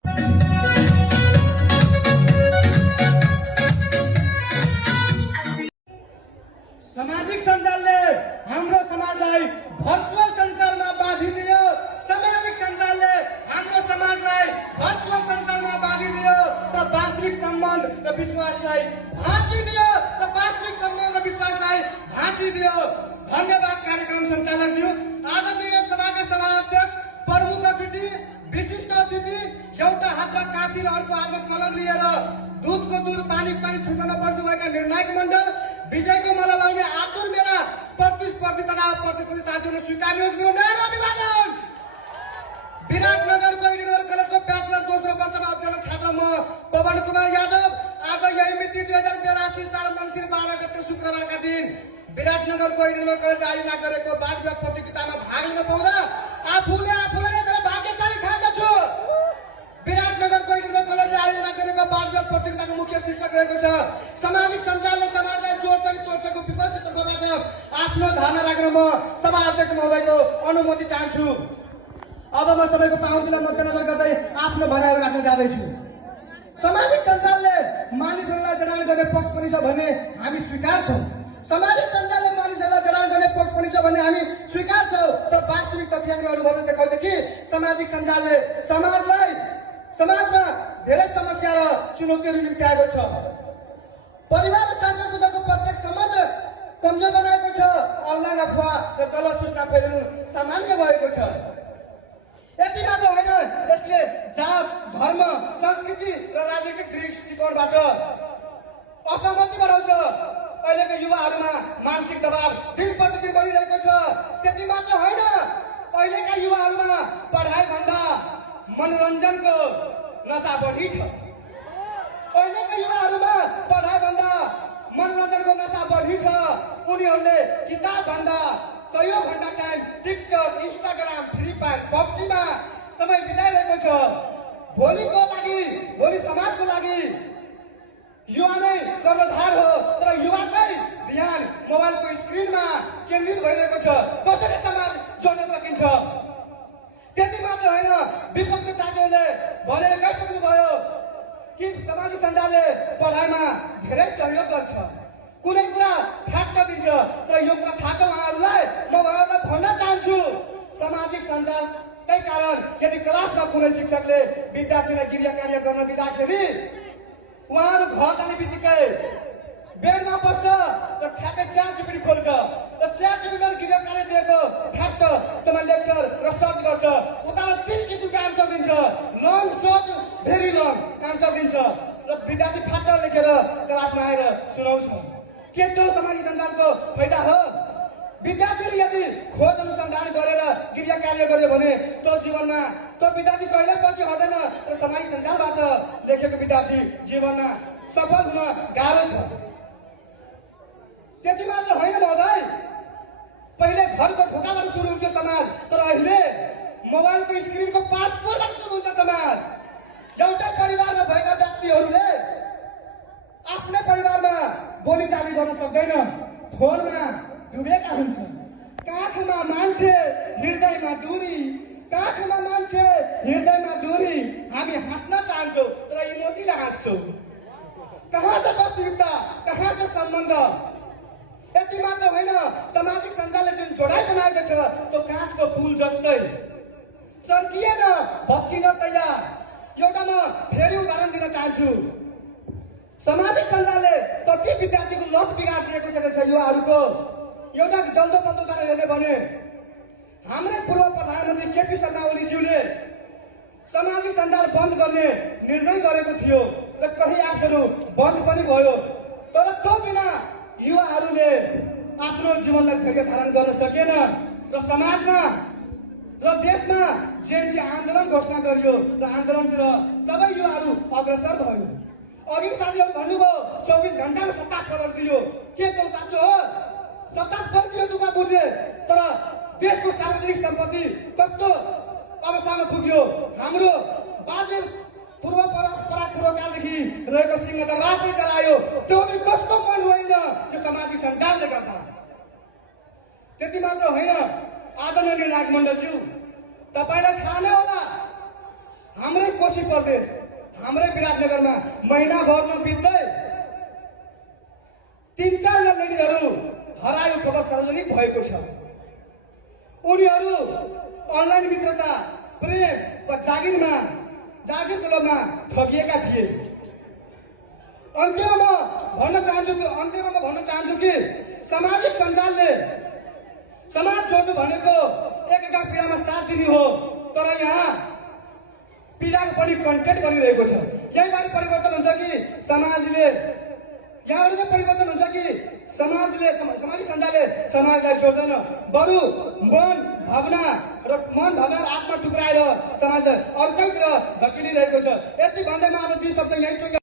सामाजिक सञ्जालले हाम्रो समाजलाई भर्चुअल संसारमा बाँधिदियो। सामाजिक सञ्जालले हाम्रो समाजलाई भर्चुअल संसारमा बाँधिदियो र वास्तविक सम्बन्ध र विश्वासलाई भाँचिदियो भाँचिदियो। धन्यवाद कार्यक्रम सञ्चालकज्यू, आदरणीय सभाका सभाध्यक्ष, प्रमुख अतिथि, विशिष्ट अतिथि, एउटा हातमा कापी र अर्को हातमा कलम लिएर दुधको दुध पानी छुटाउन पर्नुभएका निर्णायक मण्डल, विजयको माला लगाउने आतुर मेरा प्रतिस्पर्धी तथा प्रतिस्पर्धी साथीहरू स्वीकार्नुहोस् मेरो नयाँ अभिवादन। विराटनगरको इन्जिनियरिङ कलेजको ब्याचलर दोस्रो वर्षमा अध्ययन छात्र म पवन कुमार यादव। आज यही मिति 2082 साल मङ्सिर 12 गते शुक्रबारका दिन विराटनगरको इन्जिनियरिङ कलेज आयोजना गरेको वाद विवाद प्रतियोगितामा भाग लिन पाउँदा आफूले नै भाग्यशाली ठान्दछु। विराटनगरको इन्जिनियरिङ कलेजले आयोजना गरेको वाद विवाद प्रतियोगिताको मुख्य शीर्षक रहेको छ सामाजिक सञ्जालले समाजलाई जोड्छको तोड्छको विपरीत तर्फबाट आफ्नो धारणा राख्न म सभा अध्यक्ष महोदयको अनुमति चाहन्छु। अब म सबैको पाउतीलाई मध्यनजर गर्दै आफ्नो भनाइहरू राख्न जाँदैछु। सामाजिक सञ्जालले मानिसहरूलाई जडान गर्ने पक्ष पनि छ भन्ने हामी स्वीकार्छौँ। सामाजिक सञ्जालले मानिसहरूलाई जडान गर्ने पक्ष पनि छ भन्ने हामी स्वीकार्छौँ। तर वास्तविक तथ्याङ्क अनुभवले देखाउँछ कि सामाजिक सञ्जालले समाजमा धेरै समस्या र चुनौतीहरू निम्त्याएको छ। परिवार र साझासुदाको प्रत्येक सम्बन्ध कमजोर बनाएको छ। अनलाइन अफवाह र गलत सूचना फैलिनु सामान्य भएको छ। यति मात्र होइन, यसले जात, धर्म, संस्कृति र राजनीतिक दृष्टिकोणबाट असहमति बढाउँछ। अहिलेको युवाहरूमा मानसिक दबाव दिन प्रतिदिन बढिरहेको छ। त्यति मात्र होइन, अहिलेका युवाहरूमा पढाइ भन्दा मनोरञ्जनको नशा बढी छ। अहिलेका युवाहरूमा पढाइ भन्दा मनोरञ्जनको नशा बढी छ। उनीहरूले किताब भन्दा कयौं घण्टा time TikTok, Instagram, free fire, पब्जीमा समय बिताइरहेको छ। भोलि समाजको लागि युवा नै कर्णधार हो, तर युवाकै ध्यान मोबाइलको स्क्रिनमा केन्द्रित भइरहेको छ। कसरी समाज जोड्न सकिन्छ? त्यति मात्र होइन, विपक्षी साथीहरूले भनेर गइसक्नुभयो कि सामाजिक सञ्जालले पढाइमा धेरै सहयोग गर्छ, कुनै कुरा फ्याक्ट दिन्छ। तर यो कुरा थाहा छ उहाँहरूलाई? म उहाँहरूलाई भन्न चाहन्छु, सामाजिक सञ्जालकै कारण यदि क्लासमा कुनै शिक्षकले विद्यार्थीलाई गृह कार्य गर्न दिँदाखेरि उहाँहरू घर जाने बित्तिकै बेडमा बस्छ र ठ्याक्कै च्याटजिपिटी खोल्छ र च्याटजिपिटीमा गृह कार्य दिएको फ्याक्ट त्यसमा लेक्चर र सर्च गर्छ। उताबाट 3 किसिमको एन्सर दिन्छ, long, short, very long answer दिन्छ र विद्यार्थी फ्याक्ट लेखेर क्लासमा आएर सुनाउँछ। के त्यो सामाजिक सञ्जालको फाइदा हो? विद्यार्थीले यदि खोज अनुसन्धान गरेर गृह कार्य गर्यो भने त्यो जीवनमा त्यो विद्यार्थी कहिले पछि हट्दैन र सामाजिक सञ्जालबाट लेखेको विद्यार्थी जीवनमा सफल हुन गाह्रो छ। त्यति मात्र होइन महोदय, पहिले घरको ढोकाबाट सुरु हुन्थ्यो समाज, तर अहिले मोबाइलको स्क्रिनको पासपोर्टबाट सुरु हुन्छ समाज। एउटै परिवारमा भएका व्यक्तिहरूले आफ्नै परिवारमा बोलीचाली गर्न सक्दैन, फोनमा डुबेका हुन्छन्। काखमा मान्छे हृदयमा दूरी, काखमा मान्छे हृदयमा दूरी। हामी हाँस्न चाहन्छौँ तर इमोजीले हाँस्छौँ। कहाँ छ वास्तविकता, कहाँ छ सम्बन्ध? यति मात्र होइन, सामाजिक सञ्जालले जुन जोडाइ बनाएको छ त्यो काँचको पुल जस्तै चर्किएर भत्किन तयार। एउटा म फेरि उदाहरण दिन चाहन्छु। सामाजिक सञ्जालले कति विद्यार्थीको लत बिगाडिदिएको छ युवाहरूको। एउटा जल्दो पल्दो उदाहरण हेर्ने भने हाम्रै पूर्व प्रधानमन्त्री केपी शर्मा ओलीज्यूले सामाजिक सञ्जाल बन्द गर्ने निर्णय गरेको थियो र कही एप्सहरू बन्द पनि भयो। तर त्यो बिना युवाहरूले आफ्नो जीवनलाई धैर्य धारण गर्न सकेन र समाजमा र देशमा जेएनजी आन्दोलन घोषणा गरियो र आन्दोलनतिर सबै युवाहरू अग्रसर भयो। अघि साथीहरू भन्नुभयो 24 घण्टामा सत्ता पल्टियो। के त्यो साँचो हो? सत्ता पल्टियो दुःख बुझे, तर देशको सार्वजनिक सम्पत्ति कस्तो अवस्थामा पुग्यो? हाम्रो बाजे पूर्वकालदेखि रहेको सिंहदरबार पनि चलायो। त्यो कसको मन होइन? यो सामाजिक सञ्जालले गर्दा। त्यति मात्र होइन, आदरणीय निर्णायक मण्डलज्यू, तपाईँलाई थाहा नै होला हाम्रै कोशी प्रदेश, हाम्रै विराटनगरमा महिनाभरमा बित्दै 3-4 लेडीहरू हराएको खबर सार्वजनिक भएको छ। उनीहरू अनलाइन मित्रता, प्रेम वा जागिरको लोभमा ठगिएका थिए। अन्त्यमा म भन्न चाहन्छु कि सामाजिक सञ्जालले समाज छोड्नु भनेको एकअर्का पीडामा साथ दिने हो, तर यहाँ पीडाको पनि कन्टेन्ट बनिरहेको छ। यहीँबाट परिवर्तन हुन्छ कि समाजले, यहाँबाट परिवर्तन हुन्छ कि सामाजिक सञ्जालले समाजलाई जोड्दैन, बरु मन भावना र आत्मा टुक्राएर समाजलाई अर्कैतिर धकेलिरहेको छ। यति भन्दैमा अब 2 शब्द यहीँ